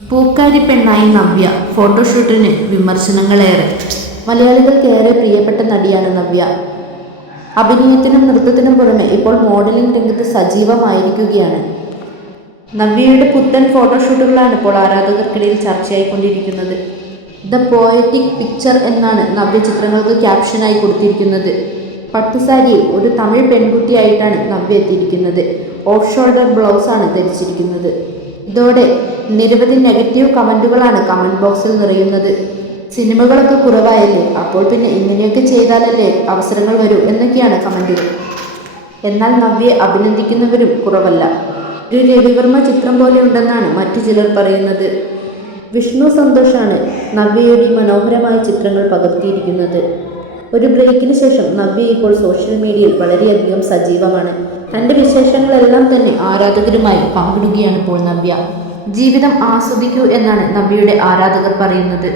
പൂക്കാരി പെണ്ണായി നവ്യ, ഫോട്ടോഷൂട്ടിന് വിമർശനങ്ങളേറെ. മലയാളികൾക്ക് ഏറെ പ്രിയപ്പെട്ട നടിയാണ് നവ്യ. അഭിനയത്തിനും നൃത്തത്തിനും പുറമെ ഇപ്പോൾ മോഡലിംഗ് രംഗത്ത് സജീവമായിരിക്കുകയാണ്. നവ്യയുടെ പുത്തൻ ഫോട്ടോഷൂട്ടുകളാണ് ഇപ്പോൾ ആരാധകർക്കിടയിൽ ചർച്ചയായിക്കൊണ്ടിരിക്കുന്നത്. ദ പോയറ്റിക് പിക്ചർ എന്നാണ് നവ്യ ചിത്രങ്ങൾക്ക് ക്യാപ്ഷനായി കൊടുത്തിരിക്കുന്നത്. പട്ടുസാരിയിൽ ഒരു തമിഴ് പെൺകുട്ടിയായിട്ടാണ് നവ്യ എത്തിയിരിക്കുന്നത്. ഓഫ് ഷോൾഡർ ബ്ലൗസാണ് ധരിച്ചിരിക്കുന്നത്. ഇതോടെ നിരവധി നെഗറ്റീവ് കമന്റുകളാണ് കമന്റ് ബോക്സിൽ നിറയുന്നത്. സിനിമകളൊക്കെ കുറവായല്ലേ, അപ്പോൾ പിന്നെ ഇങ്ങനെയൊക്കെ ചെയ്താലല്ലേ അവസരങ്ങൾ വരൂ എന്നൊക്കെയാണ് കമന്റുകൾ. എന്നാൽ നവ്യയെ അഭിനന്ദിക്കുന്നവരും കുറവല്ല. ഒരു രവിവർമ്മ ചിത്രം പോലെ ഉണ്ടെന്നാണ് മറ്റു ചിലർ പറയുന്നത്. വിഷ്ണു സന്തോഷാണ് നവ്യയുടെ മനോഹരമായ ചിത്രങ്ങൾ പകർത്തിയിരിക്കുന്നത്. ഒരു ബ്രേക്കിന് ശേഷം നവ്യ ഇപ്പോൾ സോഷ്യൽ മീഡിയയിൽ വളരെയധികം സജീവമാണ്. തൻ്റെ വിശേഷങ്ങളെല്ലാം തന്നെ ആരാധകരുമായി പങ്കിടുകയാണ് ഇപ്പോൾ നവ്യ. ജീവിതം ആസ്വദിക്കൂ എന്നാണ് നവ്യയുടെ ആരാധകർ പറയുന്നത്.